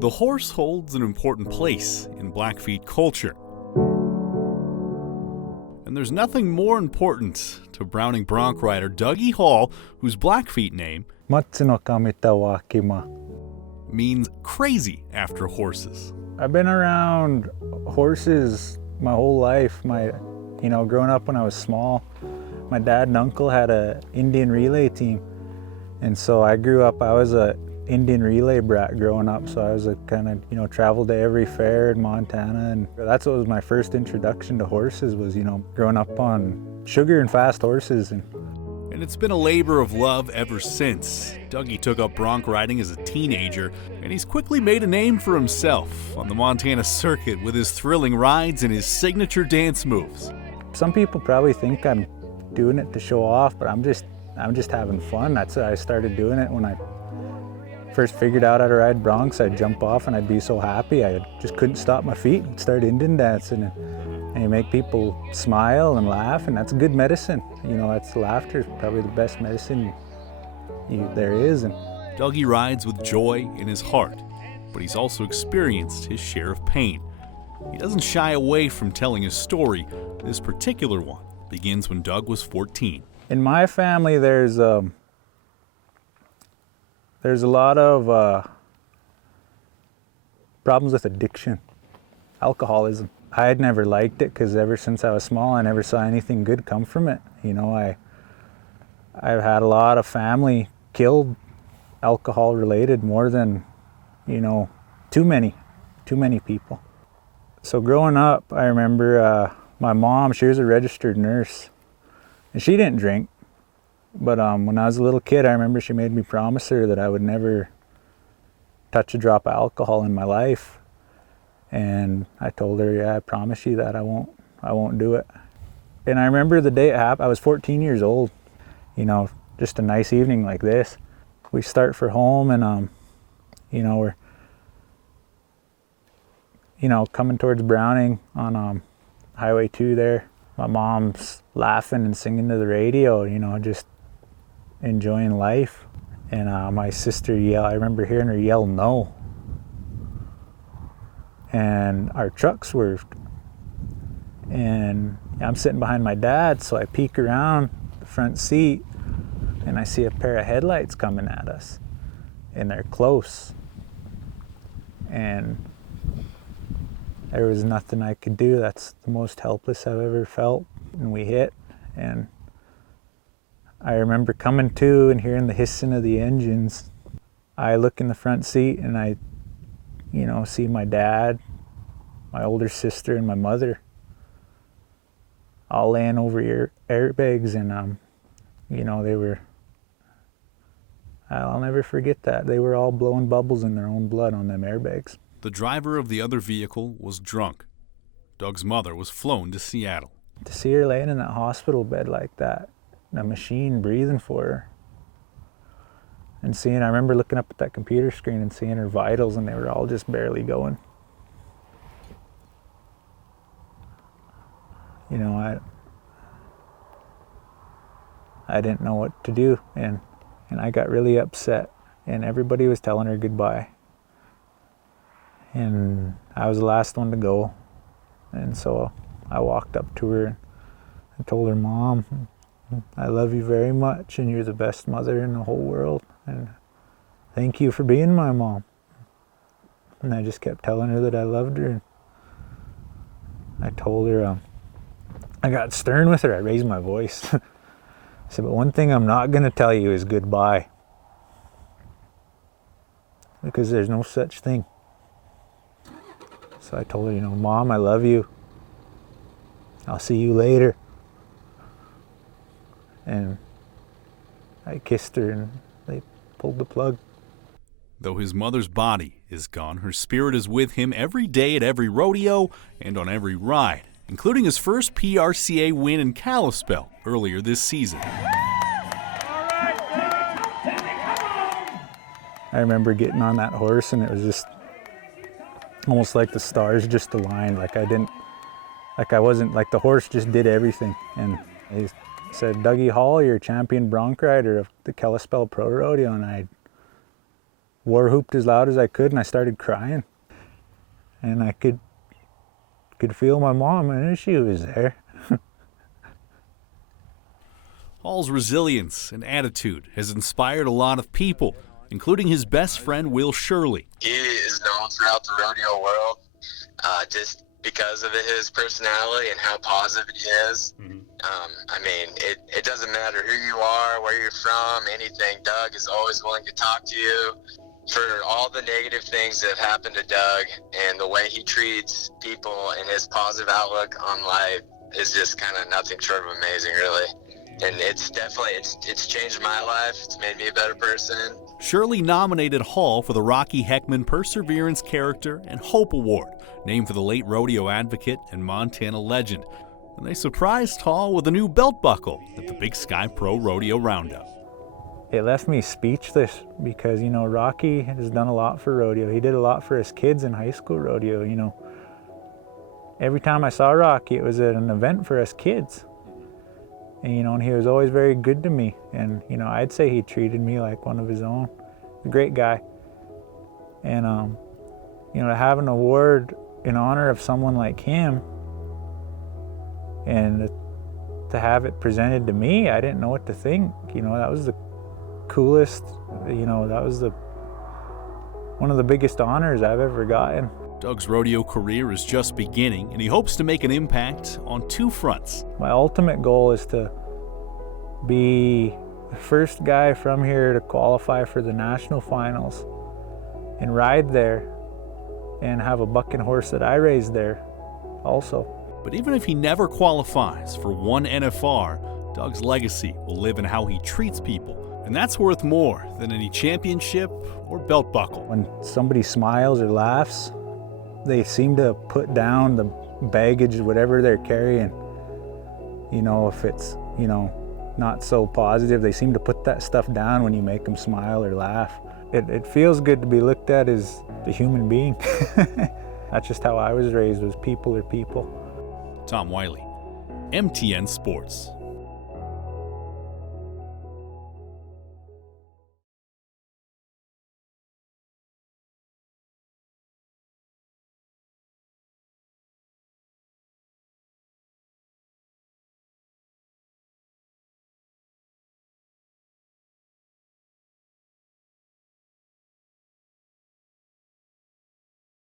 The horse holds an important place in Blackfeet culture. And there's nothing more important to Browning bronc rider Dougie Hall, whose Blackfeet name means crazy after horses. I've been around horses my whole life. Growing up when I was small, my dad and uncle had an Indian relay team. And so I grew up, I was a Indian relay brat growing up. So I was a kind of, traveled to every fair in Montana. And that's what was my first introduction to horses was, growing up on sugar and fast horses. And it's been a labor of love ever since. Dougie took up bronc riding as a teenager, and he's quickly made a name for himself on the Montana circuit with his thrilling rides and his signature dance moves. Some people probably think I'm doing it to show off, but I'm just having fun. That's why I started doing it. When I first figured out how to ride broncs, I'd jump off and I'd be so happy. I just couldn't stop my feet and start Indian dancing. And you make people smile and laugh, and that's good medicine. That's laughter is probably the best medicine there is. And Dougie rides with joy in his heart, but he's also experienced his share of pain. He doesn't shy away from telling his story. This particular one begins when Doug was 14. In my family, there's a lot of problems with addiction, alcoholism. I had never liked it because ever since I was small, I never saw anything good come from it. I've had a lot of family killed alcohol related more than, too many people. So growing up, I remember my mom, she was a registered nurse, and she didn't drink. But when I was a little kid, I remember she made me promise her that I would never touch a drop of alcohol in my life. And I told her, yeah, I promise you that I won't do it. And I remember the day it happened, I was 14 years old, just a nice evening like this. We start for home and, we're, coming towards Browning on Highway 2 there. My mom's laughing and singing to the radio, just enjoying life. And my sister I remember hearing her yell, "No." And our truck swerved. And I'm sitting behind my dad, so I peek around the front seat and I see a pair of headlights coming at us. And they're close. And there was nothing I could do. That's the most helpless I've ever felt. And we hit. And I remember coming to and hearing the hissing of the engines. I look in the front seat and I see my dad, my older sister, and my mother all laying over airbags, and they were, I'll never forget that. They were all blowing bubbles in their own blood on them airbags. The driver of the other vehicle was drunk. Doug's mother was flown to Seattle. To see her laying in that hospital bed like that, a machine breathing for her, and I remember looking up at that computer screen and seeing her vitals, and they were all just barely going. I didn't know what to do, and I got really upset, and everybody was telling her goodbye. And I was the last one to go, and so I walked up to her and I told her, "Mom, I love you very much, and you're the best mother in the whole world, and thank you for being my mom." And I just kept telling her that I loved her. And I told her, I got stern with her. I raised my voice. I said, "But one thing I'm not going to tell you is goodbye, because there's no such thing." So I told her, "Mom, I love you. I'll see you later." And I kissed her and they pulled the plug. Though his mother's body is gone, her spirit is with him every day at every rodeo and on every ride, including his first PRCA win in Kalispell earlier this season. I remember getting on that horse, and it was just almost like the stars just aligned. The horse just did everything. And he said, "Dougie Hall, you're a champion bronc rider of the Kalispell Pro Rodeo." And war whooped as loud as I could, and I started crying. And I could feel my mom, and she was there. Hall's resilience and attitude has inspired a lot of people, including his best friend, Will Shirley. He is known throughout the rodeo world just because of his personality and how positive he is. I mean, it doesn't matter who you are, where you're from, anything. Doug is always willing to talk to you. For all the negative things that have happened to Doug and the way he treats people and his positive outlook on life is just kind of nothing short of amazing, really. And it's definitely, it's changed my life. It's made me a better person. Shirley nominated Hall for the Rocky Heckman Perseverance Character and Hope Award, named for the late rodeo advocate and Montana legend. And they surprised Hall with a new belt buckle at the Big Sky Pro Rodeo Roundup. It left me speechless because, you know, Rocky has done a lot for rodeo. He did a lot for his kids in high school rodeo, you know. Every time I saw Rocky, it was at an event for us kids. And, you know, and he was always very good to me. And, you know, I'd say he treated me like one of his own. A great guy. And, you know, to have an award in honor of someone like him and to have it presented to me, I didn't know what to think. You know, that was the coolest, you know, that was one of the biggest honors I've ever gotten. Doug's rodeo career is just beginning, and he hopes to make an impact on two fronts. My ultimate goal is to be the first guy from here to qualify for the national finals and ride there and have a bucking horse that I raised there also. But even if he never qualifies for one NFR, Doug's legacy will live in how he treats people, and that's worth more than any championship or belt buckle. When somebody smiles or laughs, they seem to put down the baggage, whatever they're carrying. You know, if it's, you know, not so positive, they seem to put that stuff down when you make them smile or laugh. It feels good to be looked at as a human being. That's just how I was raised, was people are people. Tom Wiley, MTN Sports.